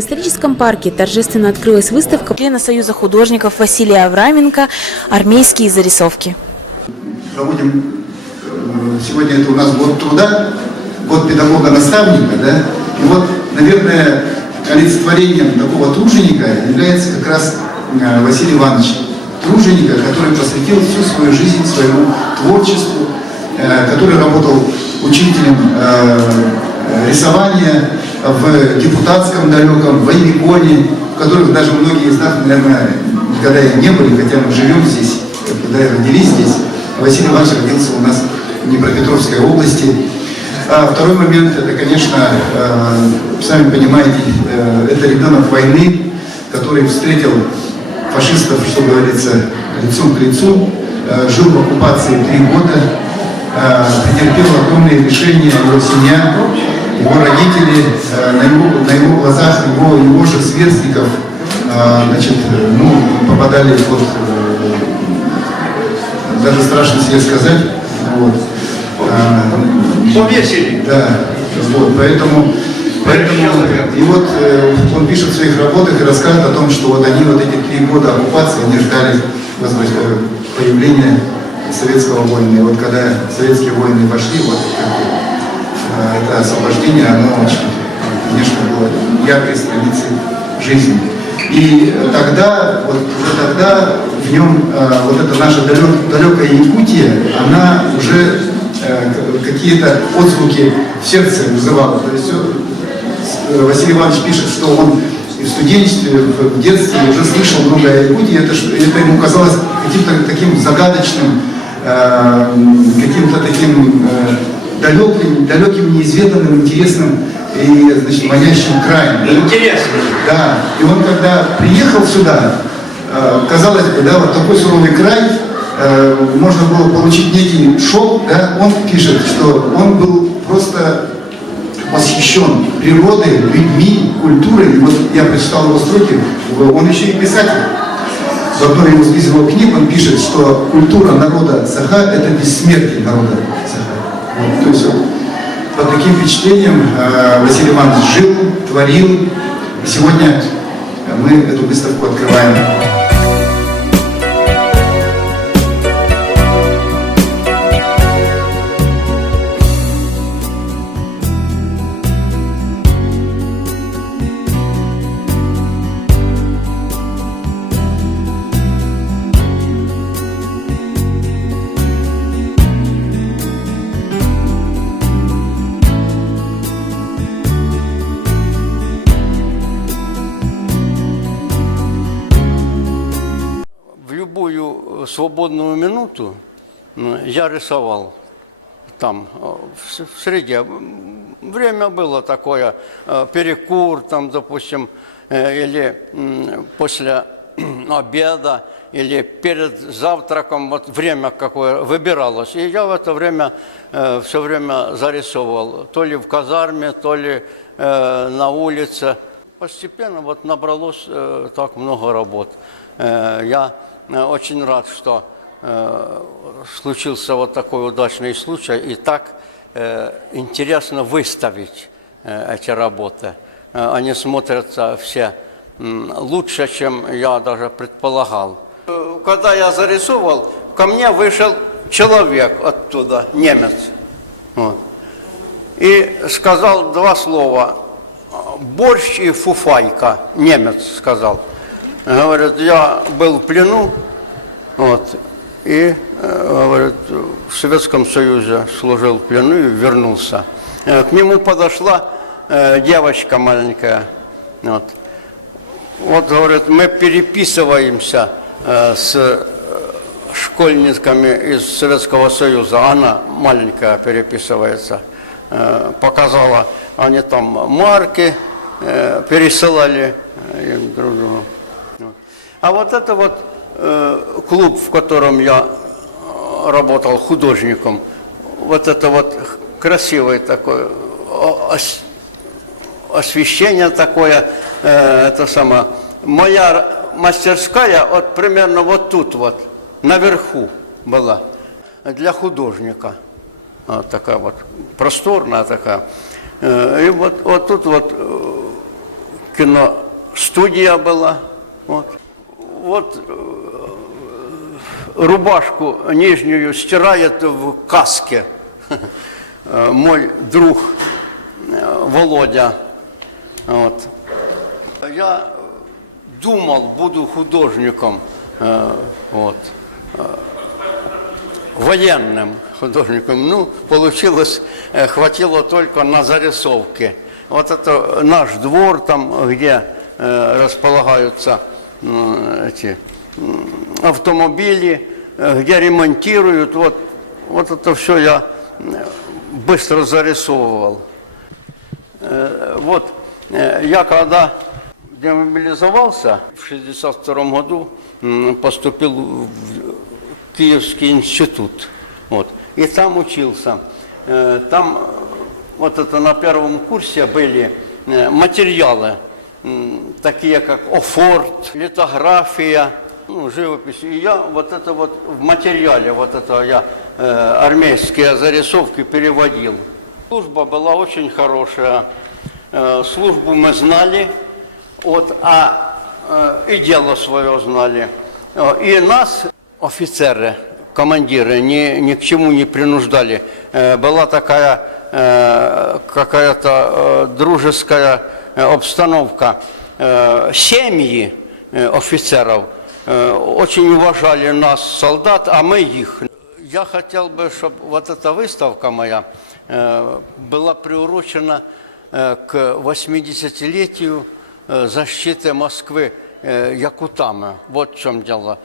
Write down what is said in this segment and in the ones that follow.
В историческом парке торжественно открылась выставка члена Союза художников Василия Авраменко «Армейские зарисовки». Проводим, сегодня это у нас год труда, год педагога-наставника, да? И вот, наверное, олицетворением такого труженика является как раз Василий Иванович. Труженика, который посвятил всю свою жизнь своему творчеству, который работал учителем рисования в депутатском далеком, в Аймиконе, в которых даже многие из нас, наверное, никогда и не были, хотя мы живем здесь, когда родились здесь. Василий Иванович родился у нас в Днепропетровской области. А второй момент, это, конечно, сами понимаете, это ребенок войны, который встретил фашистов, что говорится, лицом к лицу, жил в оккупации 3 года, претерпел огромные лишения, его семья, его родители, на его глазах его же сверстников, значит, попадали под, даже страшно себе сказать, вот. Повесили. Да, вот, поэтому и вот он пишет в своих работах и рассказывает о том, что вот они вот эти 3 года оккупации, они ждали появления советского воина. И вот когда советские воины вошли, вот это освобождение, оно очень, конечно, было яркой страницей жизни. И тогда, вот уже тогда в нем вот эта наша далекая Якутия, она уже какие-то отзвуки в сердце вызывала. То есть Василий Иванович пишет, что он и в студенчестве, в детстве уже слышал много о Якутии, это ему казалось каким-то таким загадочным, каким-то таким далеким, неизведанным, интересным и, значит, манящим краем. Интересно. Да. И он, когда приехал сюда, казалось бы, да, вот такой суровый край, можно было получить некий шок, да, он пишет, что он был просто восхищен природой, людьми, культурой. И вот я прочитал его строки, он еще и писатель. В одной из его книг он пишет, что культура народа Саха – это бессмертие народа Саха. Вот, то есть вот, под таким впечатлением Василий Иванович жил, творил. И сегодня мы эту выставку открываем. Свободную минуту я рисовал там, в среде. Время было такое, перекур, там, допустим, или после обеда, или перед завтраком, вот время какое выбиралось. И я в это время все время зарисовывал, то ли в казарме, то ли на улице. Постепенно вот набралось так много работ. Я очень рад, что случился вот такой удачный случай, и так интересно выставить эти работы. Они смотрятся все лучше, чем я даже предполагал. Когда я зарисовывал, ко мне вышел человек оттуда, немец, вот, и сказал 2 слова: борщ и фуфайка, немец сказал. Говорит, я был в плену, вот, и, говорит, в Советском Союзе служил в плену и вернулся. К нему подошла девочка маленькая, вот, говорит, мы переписываемся с школьниками из Советского Союза, она маленькая переписывается, показала, они там марки пересылали друг другу. А вот это вот клуб, в котором я работал художником, вот это вот красивое такое освещение такое, это самое. Моя мастерская вот примерно вот тут вот, наверху была, для художника. Вот такая вот просторная такая. И вот тут вот киностудия была. Вот рубашку нижнюю стирает в каске мой друг Володя. Вот. Я думал, буду художником, военным художником. Ну, получилось, хватило только на зарисовки. Вот это наш двор, там, где располагаются эти автомобили, где ремонтируют. Вот это все я быстро зарисовывал. Вот я когда демобилизовался, в 1962 году поступил в Киевский институт. И там учился. Там вот это на первом курсе были материалы, такие как офорт, литография, живопись. И я вот это вот в материале, вот это я армейские зарисовки переводил. Служба была очень хорошая. Службу мы знали, и дело свое знали. И нас, офицеры, командиры, ни к чему не принуждали. Была такая какая-то дружеская обстановка. Семьи офицеров очень уважали нас, солдат, а мы их. Я хотел бы, чтобы вот эта выставка моя была приурочена к 80-летию защиты Москвы якутами. Вот в чем дело.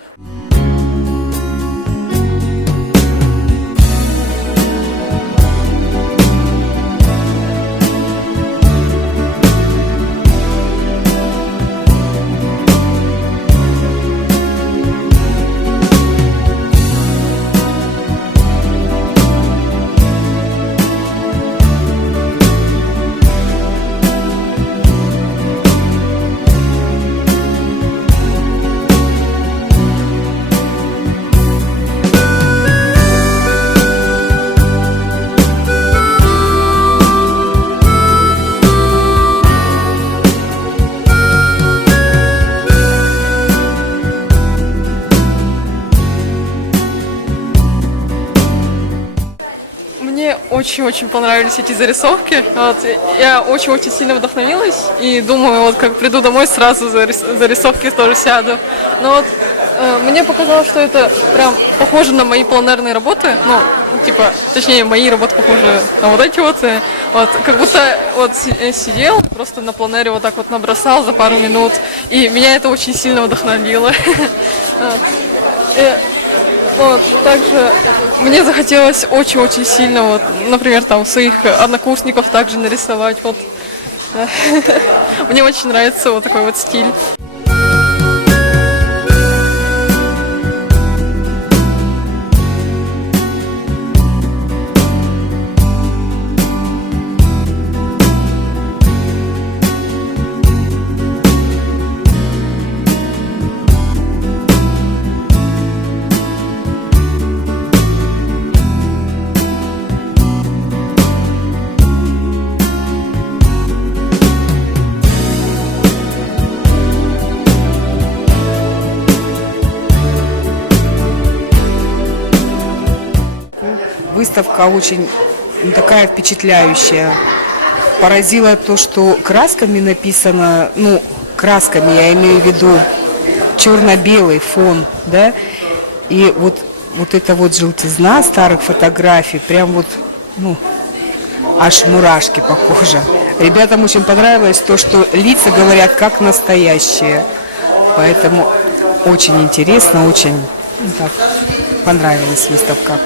Мне очень-очень понравились эти зарисовки. Я очень-очень сильно вдохновилась и думаю, как приду домой, сразу зарисовки тоже сяду. Но мне показалось, что это прям похоже на мои планерные работы. Точнее, мои работы похожи на вот эти как будто сидел, просто на планере вот так вот набросал за пару минут. И меня это очень сильно вдохновило. Также мне захотелось очень-очень сильно, например, там своих однокурсников также нарисовать. Мне очень нравится такой стиль. Выставка очень такая впечатляющая. Поразило то, что красками написано, красками, я имею в виду черно-белый фон, да, и вот эта желтизна старых фотографий, прям аж мурашки похоже. Ребятам очень понравилось то, что лица говорят как настоящие, поэтому очень интересно, очень понравилась выставка.